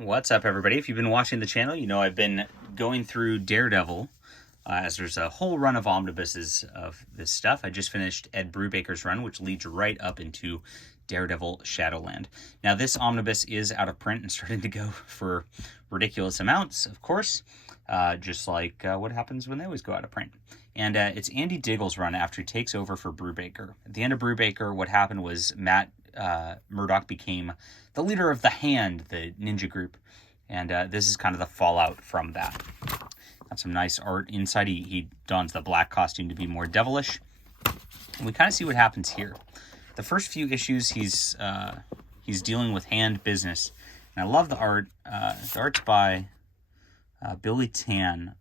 What's up, everybody? If you've been watching the channel, you know I've been going through Daredevil, as there's a whole run of omnibuses of this stuff. I just finished Ed Brubaker's run, which leads right up into Daredevil Shadowland. Now, this omnibus is out of print and starting to go for ridiculous amounts, of course, just like what happens when they always go out of print. And it's Andy Diggle's run after he takes over for Brubaker. At the end of Brubaker, what happened was Matt Murdock became the leader of the Hand, the ninja group, and this is kind of the fallout from that. Got some nice art inside. He dons the black costume to be more devilish, and we kind of see what happens here. The first few issues, he's dealing with Hand business, and I love the art. The art's by Billy Tan.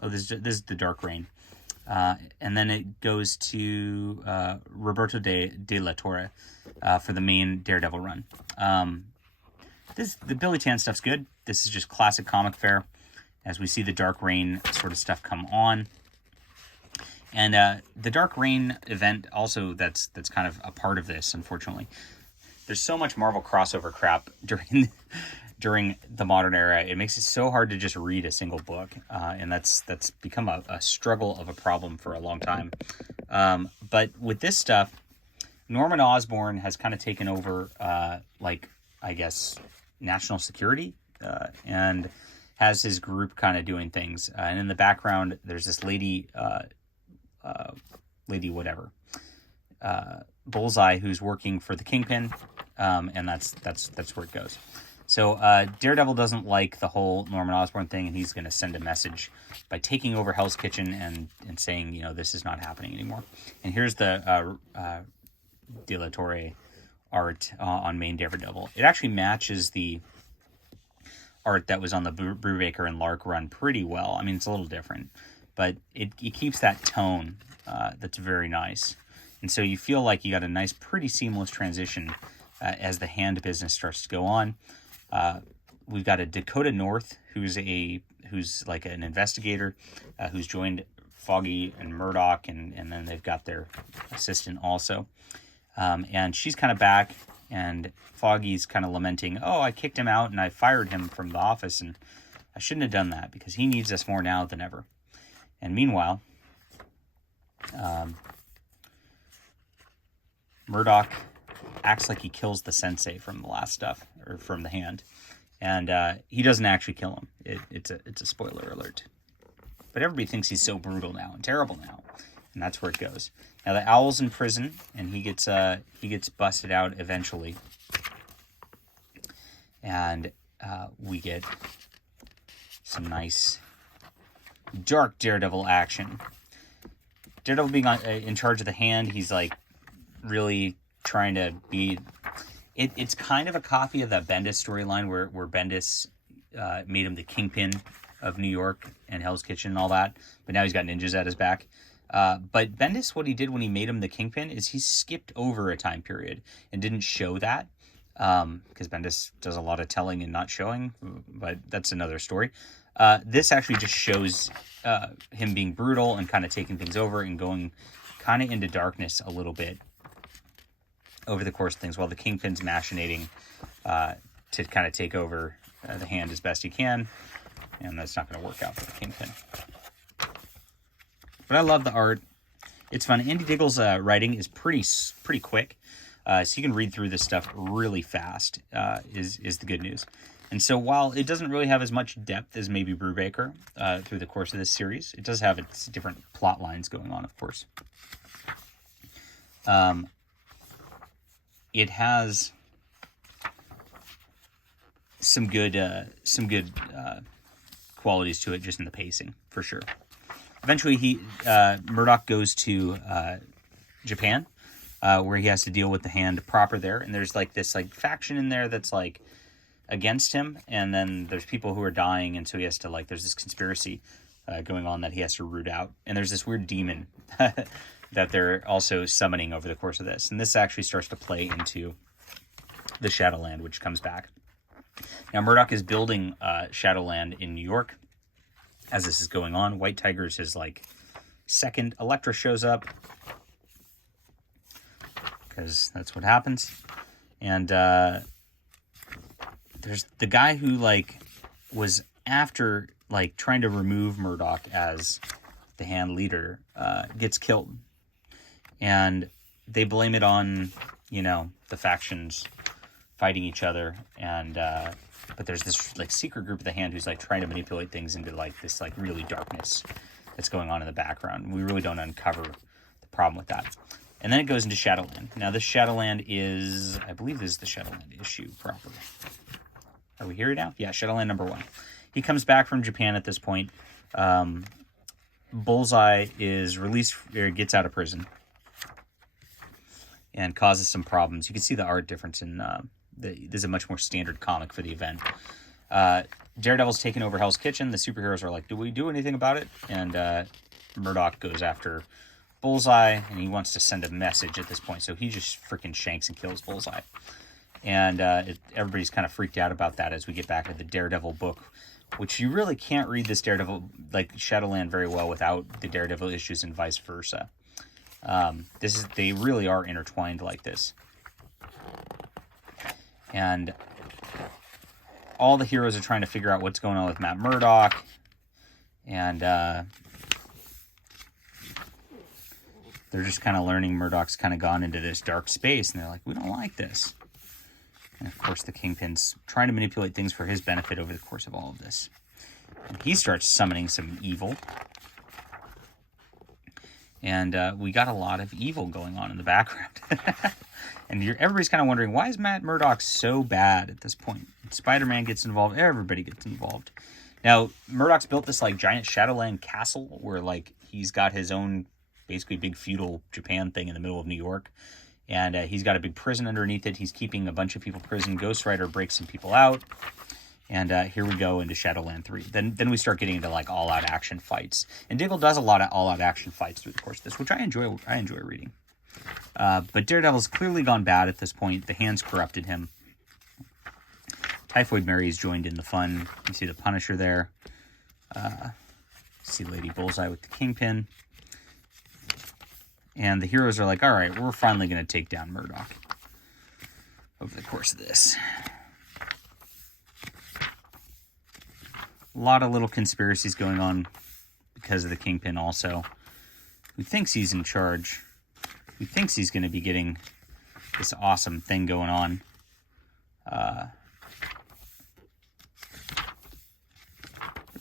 This is the Dark Reign. And then it goes to Roberto de la Torre for the main Daredevil run. The Billy Tan stuff's good. This is just classic comic fare as we see the Dark Reign sort of stuff come on. And the Dark Reign event also that's kind of a part of this, unfortunately. There's so much Marvel crossover crap during the modern era. It makes it so hard to just read a single book, and that's become a struggle of a problem for a long time. But with this stuff, Norman Osborn has kind of taken over, national security, and has his group kind of doing things. And in the background, there's this lady Bullseye, who's working for the Kingpin, and that's where it goes. So Daredevil doesn't like the whole Norman Osborn thing, and he's going to send a message by taking over Hell's Kitchen and saying, this is not happening anymore. And here's the De La Torre art on main Daredevil. It actually matches the art that was on the Brubaker and Lark run pretty well. I mean, it's a little different, but it keeps that tone that's very nice. And so you feel like you got a nice, pretty seamless transition as the Hand business starts to go on. We've got a Dakota North who's like an investigator who's joined Foggy and Murdoch, and then they've got their assistant also. And she's kind of back, and Foggy's kind of lamenting, I kicked him out and I fired him from the office, and I shouldn't have done that because he needs us more now than ever. And meanwhile, Murdoch acts like he kills the sensei from the last stuff, or from the Hand, and he doesn't actually kill him. It's a spoiler alert, but everybody thinks he's so brutal now and terrible now, and that's where it goes. Now the Owl's in prison, and he gets busted out eventually, and we get some nice dark Daredevil action. Daredevil being in charge of the Hand, he's like really trying to be... It's kind of a copy of that Bendis storyline where Bendis made him the Kingpin of New York and Hell's Kitchen and all that, but now he's got ninjas at his back. But Bendis, what he did when he made him the Kingpin is he skipped over a time period and didn't show that, because Bendis does a lot of telling and not showing, but that's another story. This actually just shows him being brutal and kind of taking things over and going kind of into darkness a little bit over the course of things, while the Kingpin's machinating to kind of take over the Hand as best he can, and that's not going to work out for the Kingpin. But I love the art. It's fun. Andy Diggle's writing is pretty quick, so you can read through this stuff really fast, is the good news. And so while it doesn't really have as much depth as maybe Brubaker through the course of this series, it does have its different plot lines going on, of course. It has some good qualities to it, just in the pacing, for sure. Eventually, Murdoch goes to Japan, where he has to deal with the Hand proper there, and there's like this faction in there that's like against him, and then there's people who are dying, and so he has to there's this conspiracy going on that he has to root out, and there's this weird demon that they're also summoning over the course of this. And this actually starts to play into the Shadowland, which comes back. Now, Murdoch is building Shadowland in New York as this is going on. White Tiger's his second. Elektra shows up because that's what happens. And there's the guy who, like, was after, like, trying to remove Murdoch as the hand leader, gets killed. And they blame it on, you know, the factions fighting each other. And, but there's this, like, secret group of the hand who's, like, trying to manipulate things into, like, this, like, really darkness that's going on in the background. We really don't uncover the problem with that. And then it goes into Shadowland. Now, this Shadowland is, I believe this is the Shadowland issue proper. Are we here now? Yeah, Shadowland number 1. He comes back from Japan at this point. Bullseye is released, or gets out of prison, and causes some problems. You can see the art difference in this is a much more standard comic for the event. Daredevil's taken over Hell's Kitchen. The superheroes are like, do we do anything about it? And Murdoch goes after Bullseye, and he wants to send a message at this point. So he just freaking shanks and kills Bullseye. And everybody's kind of freaked out about that as we get back to the Daredevil book, which you really can't read this Daredevil, like Shadowland, very well without the Daredevil issues and vice versa. They really are intertwined like this. And all the heroes are trying to figure out what's going on with Matt Murdock. And they're just kind of learning Murdoch's kind of gone into this dark space. And they're like, we don't like this. And of course, the Kingpin's trying to manipulate things for his benefit over the course of all of this. And he starts summoning some evil. And we got a lot of evil going on in the background. And everybody's kind of wondering, why is Matt Murdock so bad at this point? Spider-Man gets involved. Everybody gets involved. Now, Murdoch's built this, like, giant Shadowland castle where, like, he's got his own, basically, big feudal Japan thing in the middle of New York. And he's got a big prison underneath it. He's keeping a bunch of people prison. Ghost Rider breaks some people out. And here we go into Shadowland 3. Then we start getting into, like, all-out action fights. And Diggle does a lot of all-out action fights through the course of this, which I enjoy reading. But Daredevil's clearly gone bad at this point. The hand's corrupted him. Typhoid Mary's joined in the fun. You see the Punisher there. See Lady Bullseye with the Kingpin. And the heroes are like, all right, we're finally going to take down Murdoch over the course of this. A lot of little conspiracies going on because of the Kingpin also. Who thinks he's in charge. Who thinks he's going to be getting this awesome thing going on.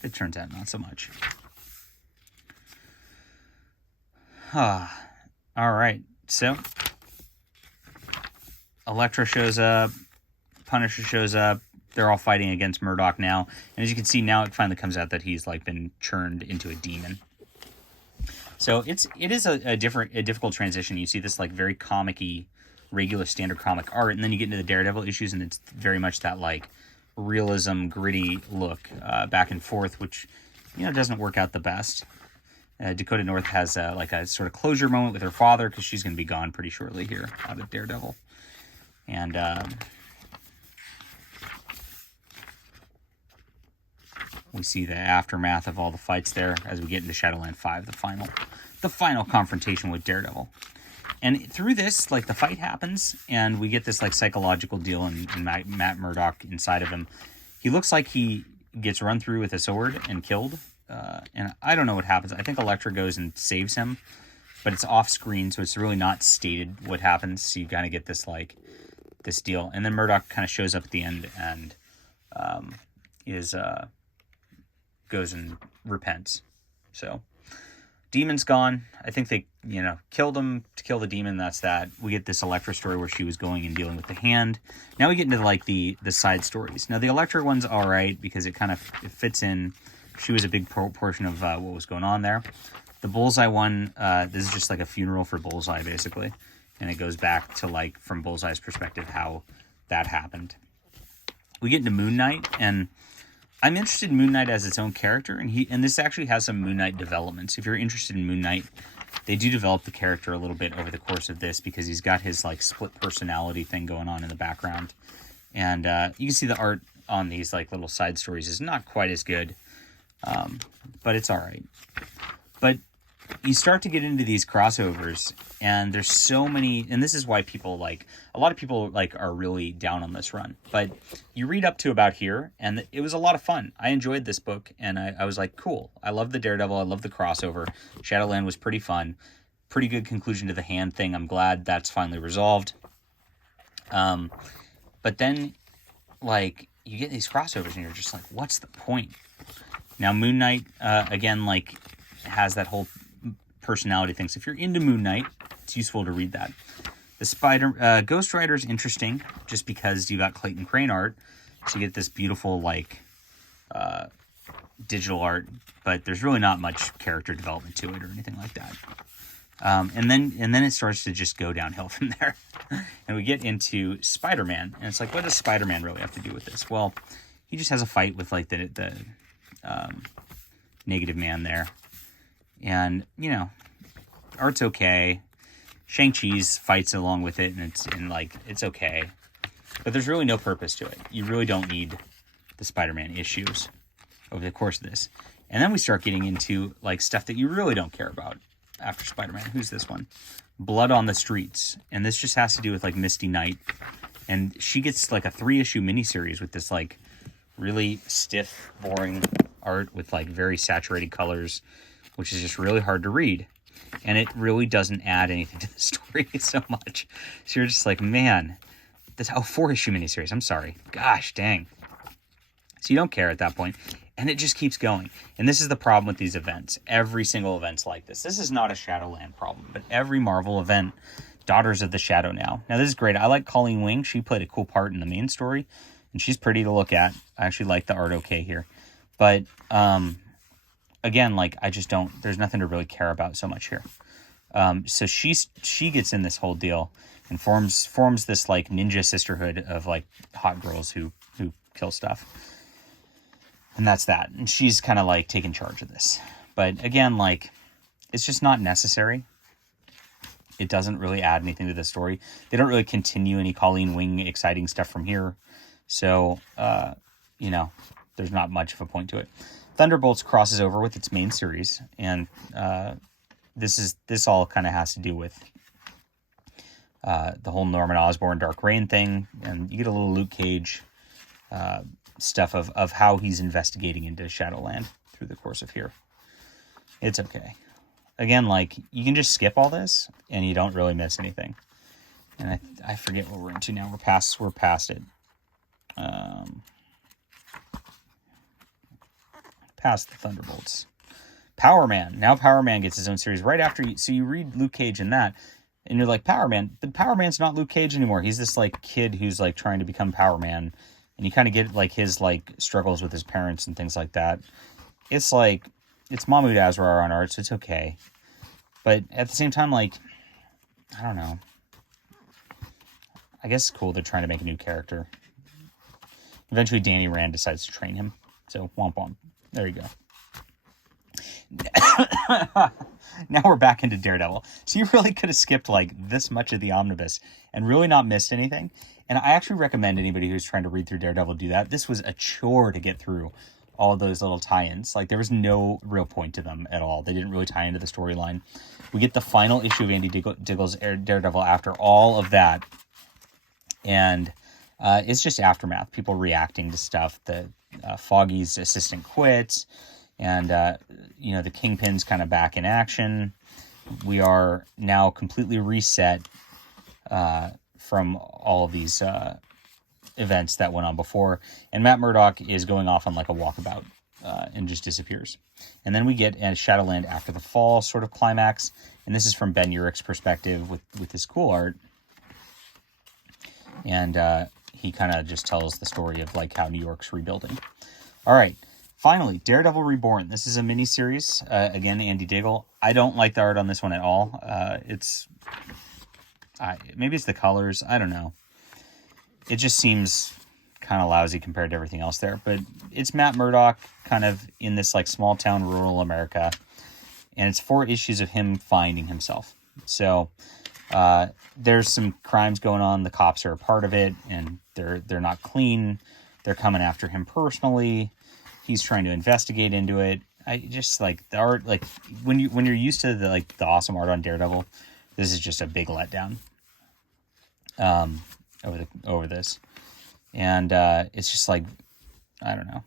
It turns out not so much. All right, so Elektra shows up, Punisher shows up. They're all fighting against Murdoch now, and as you can see now, it finally comes out that he's like been churned into a demon. So it is a difficult transition. You see this like very comic-y, regular standard comic art, and then you get into the Daredevil issues, and it's very much that like realism, gritty look back and forth, which doesn't work out the best. Dakota North has like a sort of closure moment with her father because she's going to be gone pretty shortly here out of Daredevil. And we see the aftermath of all the fights there as we get into Shadowland 5, the final confrontation with Daredevil. And through this, like, the fight happens, and we get this, like, psychological deal in Matt Murdock inside of him. He looks like he gets run through with a sword and killed. And I don't know what happens. I think Elektra goes and saves him, but it's off screen, so it's really not stated what happens. So you kind of get this, like, this deal. And then Murdoch kind of shows up at the end and goes and repents. So Demon's gone. I think they, killed him to kill the demon. That's that. We get this Elektra story where she was going and dealing with the hand. Now we get into, like, the side stories. Now, the Elektra one's all right because it kind of fits in. She was a big portion of what was going on there. The Bullseye one, this is just like a funeral for Bullseye, basically. And it goes back to, like, from Bullseye's perspective, how that happened. We get into Moon Knight, and I'm interested in Moon Knight as its own character, and this actually has some Moon Knight developments. If you're interested in Moon Knight, they do develop the character a little bit over the course of this because he's got his, like, split personality thing going on in the background. And you can see the art on these, like, little side stories is not quite as good. But it's all right. But you start to get into these crossovers, and there's so many, and this is why people a lot of people are really down on this run. But you read up to about here, and it was a lot of fun. I enjoyed this book, and I was like, cool. I love the Daredevil. I love the crossover. Shadowland was pretty fun. Pretty good conclusion to the hand thing. I'm glad that's finally resolved. But then, you get these crossovers, and you're just like, what's the point? Now, Moon Knight, again, has that whole personality thing. So if you're into Moon Knight, it's useful to read that. The Ghost Rider is interesting just because you got Clayton Crane art, so you get this beautiful digital art, but there's really not much character development to it or anything like that. And then it starts to just go downhill from there, and we get into Spider-Man, and it's like, what does Spider-Man really have to do with this? Well, he just has a fight with the Negative Man there. And, art's okay. Shang-Chi's fights along with it, and it's okay. But there's really no purpose to it. You really don't need the Spider-Man issues over the course of this. And then we start getting into, stuff that you really don't care about after Spider-Man. Who's this one? Blood on the Streets. And this just has to do with, Misty Knight. And she gets, a 3-issue miniseries with this, really stiff, boring art with, very saturated colors, which is just really hard to read. And it really doesn't add anything to the story so much. So you're just like, man, 4-issue miniseries. I'm sorry. Gosh, dang. So you don't care at that point. And it just keeps going. And this is the problem with these events. Every single event's like this. This is not a Shadowland problem, but every Marvel event, Daughters of the Shadow now. Now, this is great. I like Colleen Wing. She played a cool part in the main story, and she's pretty to look at. I actually like the art okay here. But, again, I just don't, there's nothing to really care about so much here. So she gets in this whole deal and forms this ninja sisterhood of hot girls who kill stuff. And that's that. And she's kind of taking charge of this. But again, it's just not necessary. It doesn't really add anything to the story. They don't really continue any Colleen Wing exciting stuff from here. So, there's not much of a point to it. Thunderbolts crosses over with its main series, and this all kind of has to do with the whole Norman Osborn Dark Reign thing, and you get a little Luke Cage stuff of how he's investigating into Shadowland through the course of here. It's okay. Again, you can just skip all this, and you don't really miss anything. And I forget what we're into now. We're past it. Past the Thunderbolts. Power Man. Now Power Man gets his own series right after you. So you read Luke Cage in that, and you're like, Power Man. But Power Man's not Luke Cage anymore. He's this kid who's trying to become Power Man, and you kind of get his struggles with his parents and things like that. It's it's Mahmoud Asrar on art, so it's okay. But at the same time, I don't know. I guess it's cool they're trying to make a new character. Eventually, Danny Rand decides to train him. So, womp womp. There you go. Now we're back into Daredevil. So you really could have skipped this much of the omnibus and really not missed anything. And I actually recommend anybody who's trying to read through Daredevil do that. This was a chore to get through all those little tie-ins. There was no real point to them at all. They didn't really tie into the storyline. We get the final issue of Andy Diggle's Daredevil after all of that. And it's just aftermath. People reacting to stuff. Foggy's assistant quits. And, the Kingpin's kind of back in action. We are now completely reset from all of these events that went on before. And Matt Murdock is going off on a walkabout and just disappears. And then we get a Shadowland After the Fall sort of climax. And this is from Ben Urich's perspective with this cool art. And he kind of just tells the story of how New York's rebuilding. All right. Finally, Daredevil Reborn. This is a mini-series. Again, Andy Diggle. I don't like the art on this one at all. Maybe it's the colors. I don't know. It just seems kind of lousy compared to everything else there. But it's Matt Murdock kind of in this small town rural America. And it's 4 issues of him finding himself. So there's some crimes going on. The cops are a part of it. And they're not clean. They're coming after him personally. He's trying to investigate into it. I just like the art, like when you're used to the awesome art on Daredevil, this is just a big letdown. Over this, and it's just like, I don't know.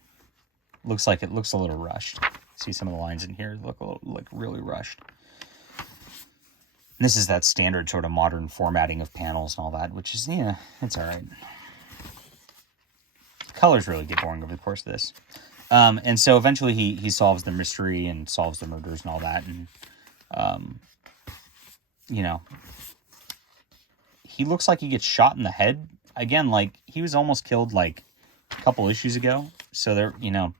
It looks a little rushed. See some of the lines in here look like really rushed. And this is that standard sort of modern formatting of panels and all that, which is, yeah, it's all right. Colors really get boring over the course of this. And so eventually he solves the mystery and solves the murders and all that. And, you know, he looks like he gets shot in the head. Again, like, he was almost killed, like, a couple issues ago. So there, you know,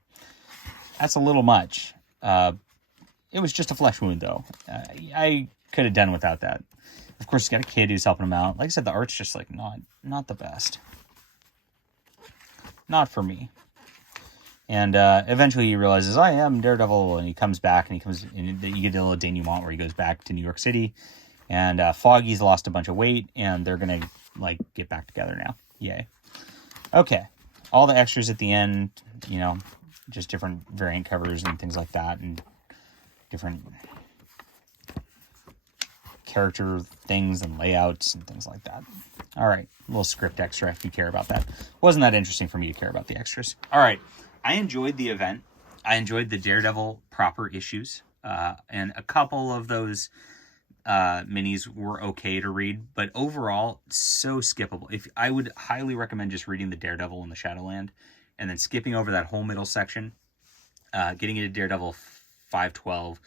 that's a little much. It was just a flesh wound, though. I could have done without that. Of course, he's got a kid who's helping him out. Like I said, the art's just, like, not the best. Not for me. And eventually he realizes, I am Daredevil, and he comes back, and you get a little denouement where he goes back to New York City, and Foggy's lost a bunch of weight, and they're going to, like, get back together now. Yay. Okay. All the extras at the end, you know, just different variant covers and things like that, and different character things and layouts and things like that. All right, a little script extra if you care about that. Wasn't that interesting for me to care about the extras. All right, I enjoyed the event. I enjoyed the Daredevil proper issues, and a couple of those minis were okay to read, but overall, so skippable. I would highly recommend just reading the Daredevil and the Shadowland, and then skipping over that whole middle section, getting into Daredevil 512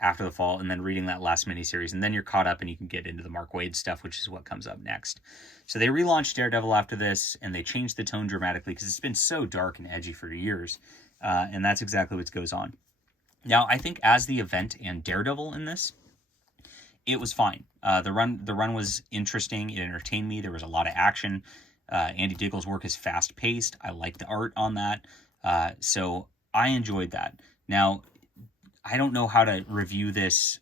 after the fall, and then reading that last miniseries, and then you're caught up and you can get into the Mark Waid stuff, which is what comes up next. So they relaunched Daredevil after this, and they changed the tone dramatically because it's been so dark and edgy for years, and that's exactly what goes on. Now, I think as the event and Daredevil in this, it was fine. The run was interesting. It entertained me. There was a lot of action. Andy Diggle's work is fast paced. I like the art on that. So I enjoyed that. Now, I don't know how to review this.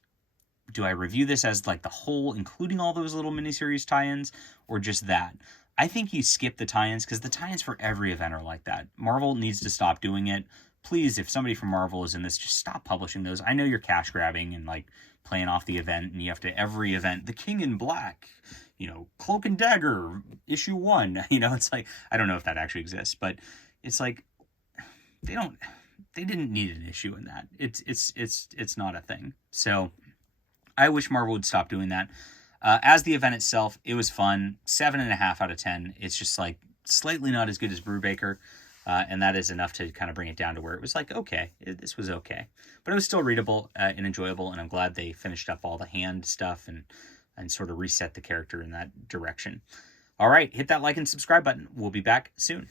Do I review this as like the whole, including all those little miniseries tie-ins, or just that? I think you skip the tie-ins, because the tie-ins for every event are like that. Marvel needs to stop doing it. Please, if somebody from Marvel is in this, just stop publishing those. I know you're cash grabbing and like playing off the event, and you have to, every event, The King in Black, you know, Cloak and Dagger, issue 1, you know, it's like, I don't know if that actually exists, but it's like, they didn't need an issue in that. It's not a thing. So I wish Marvel would stop doing that. As the event itself, it was fun. 7.5 out of 10. It's just like slightly not as good as Brubaker. And that is enough to kind of bring it down to where it was like, okay, this was okay. But it was still readable and enjoyable, and I'm glad they finished up all the hand stuff and sort of reset the character in that direction. All right, hit that like and subscribe button. We'll be back soon.